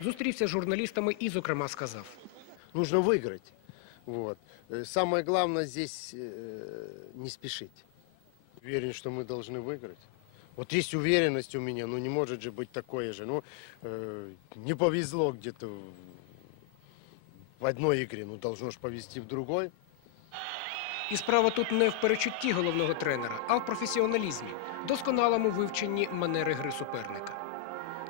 Зустрівся з журналістами і, зокрема, сказав. нужно выиграть. Вот. Э, Самое главное здесь э, не спешить. Уверен, что мы должны выиграть. Вот есть уверенность у меня, ну не может же быть такое же. Ну, э, не повезло где-то в- в одной игре, ну должно же повезти в другой. І справа тут не в перечутті головного тренера, а в професіоналізмі, досконалому вивченні манери гри суперника.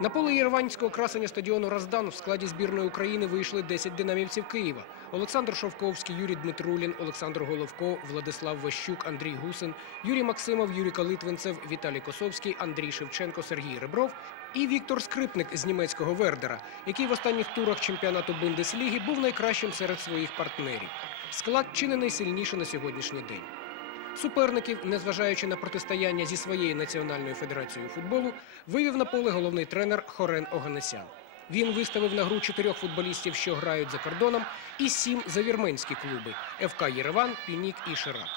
На поле єреванського красення стадіону Раздан в складі збірної України вийшли 10 динамівців Києва: Олександр Шовковський, Юрій Дмитрулін, Олександр Головко, Владислав Ващук, Андрій Гусин, Юрій Максимов, Юрій Калитвинцев, Віталій Косовський, Андрій Шевченко, Сергій Ребров і Віктор Скрипник з німецького Вердера, який в останніх турах чемпіонату Бундесліги був найкращим серед своїх партнерів. Склад чи не на сьогоднішній день. Суперників, незважаючи на протистояння зі своєю національною федерацією футболу, вивів на поле головний тренер Хорен Оганесян. Він виставив на гру чотирьох футболістів, що грають за кордоном, і сім за вірменські клуби ФК Єреван, Пінік і Ширак.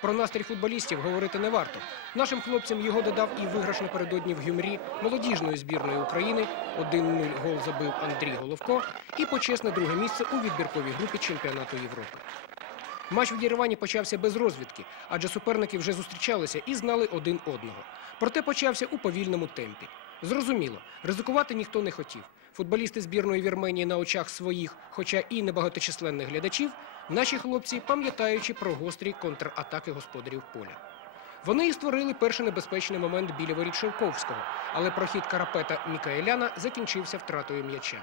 Про настрій футболістів говорити не варто. Нашим хлопцям його додав і виграш напередодні в Гюмрі молодіжної збірної України. 1-0 гол забив Андрій Головко і почесне друге місце у відбірковій групі чемпіонату Європи. Матч в Єревані почався без розвідки, адже суперники вже зустрічалися і знали один одного. Проте почався у повільному темпі. Зрозуміло, ризикувати ніхто не хотів. Футболісти збірної Вірменії на очах своїх, хоча і небагаточисленних глядачів, наші хлопці, пам'ятаючи про гострі контратаки господарів поля. Вони і створили перший небезпечний момент біля воріт Шевковського, але прохід карапета Мікаеляна закінчився втратою м'яча.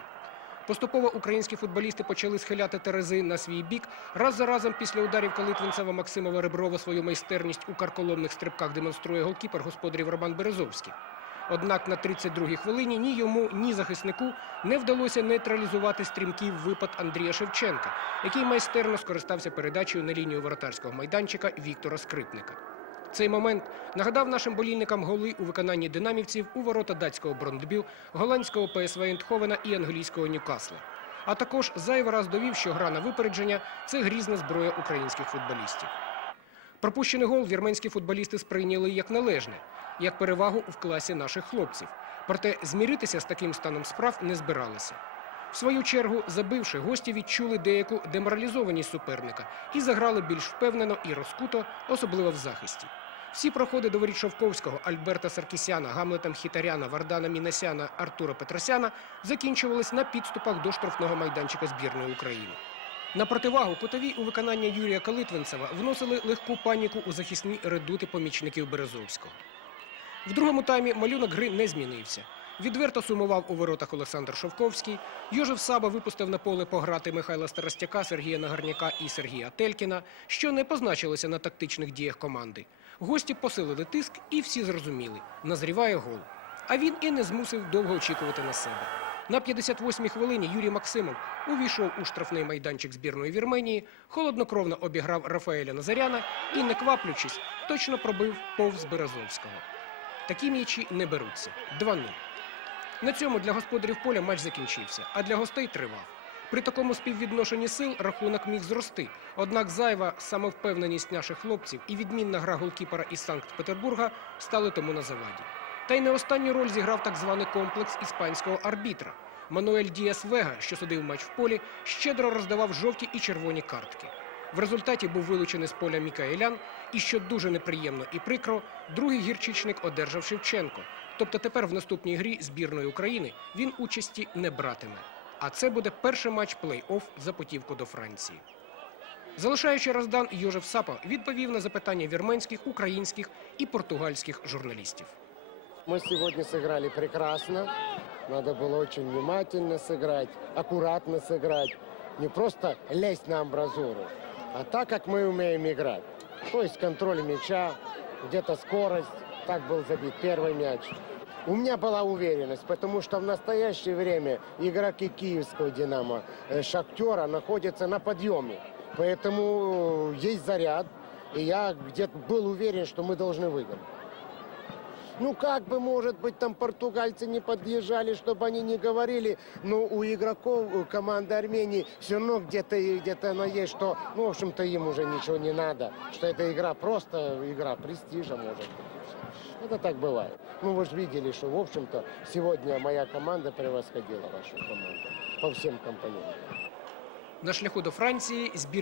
Поступово українські футболісти почали схиляти терези на свій бік. Раз за разом після ударів Калитвинцева Максимова Реброва свою майстерність у карколомних стрибках демонструє голкіпер господарів Роман Березовський. Однак на 32-й хвилині ні йому, ні захиснику не вдалося нейтралізувати стрімкий випад Андрія Шевченка, який майстерно скористався передачею на лінію воротарського майданчика Віктора Скрипника. Цей момент нагадав нашим болільникам голи у виконанні динамівців у ворота датського Брондбю, голландського ПСВ Ейндховена і англійського Ньюкасла. А також зайвий раз довів, що гра на випередження це грізна зброя українських футболістів. Пропущений гол вірменські футболісти сприйняли як належне, як перевагу в класі наших хлопців. Проте зміритися з таким станом справ не збиралися. В свою чергу, забивши, гості відчули деяку деморалізованість суперника і заграли більш впевнено і розкуто, особливо в захисті. Всі проходи до воріт Шовковського, Альберта Саркісяна, Гамлета Мхітаряна, Вардана Мінасяна, Артура Петросяна закінчувались на підступах до штрафного майданчика збірної України. На противагу кутові у виконання Юрія Калитвинцева вносили легку паніку у захисні редути помічників Березовського. В другому таймі малюнок гри не змінився. Відверто сумував у воротах Олександр Шовковський. Йожев Саба випустив на поле пограти Михайла Старостяка, Сергія Нагарняка і Сергія Телькіна, що не позначилося на тактичних діях команди. Гості посилили тиск і всі зрозуміли – назріває гол. А він і не змусив довго очікувати на себе. На 58-й хвилині Юрій Максимов увійшов у штрафний майданчик збірної Вірменії, холоднокровно обіграв Рафаеля Назаряна і, не кваплючись, точно пробив повз Березовського. Такі м'ячі не беруться. 2-0. На цьому для господарів поля матч закінчився, а для гостей тривав. При такому співвідношенні сил рахунок міг зрости. Однак зайва самовпевненість наших хлопців і відмінна гра голкіпера із Санкт-Петербурга стали тому на заваді. Та й не останню роль зіграв так званий комплекс іспанського арбітра. Мануель Діас Вега, що судив матч в полі, щедро роздавав жовті і червоні картки. В результаті був вилучений з поля Мікаелян, і що дуже неприємно і прикро, другий гірчичник одержав Шевченко. Тобто тепер в наступній грі збірної України він участі не братиме. А це буде перший матч плей-офф за путівку до Франції. Залишаючи Роздан, Йожев Сапа відповів на запитання вірменських, українських і португальських журналістів. Мы сегодня сыграли прекрасно. Надо было очень внимательно сыграть, аккуратно сыграть. Не просто лезть на амбразуру, а так, как мы умеем играть. То есть контроль мяча, где-то скорость. Так был забит первый мяч. У меня была уверенность, потому что в настоящее время игроки киевского «Динамо», э, «Шахтера» находятся на подъеме. Поэтому э, есть заряд, и я где-то был уверен, что мы должны выиграть. Ну как бы, может быть, там португальцы не подъезжали, чтобы они не говорили, но у игроков э, команды Армении все равно где-то где-то оно есть, что, ну, в общем-то, им уже ничего не надо, что эта игра просто игра престижа, может быть. Это так бывает. Ну, вы же видели, что, в общем-то, сегодня моя команда превосходила вашу команду по всем компонентам. На шляху до Франції збір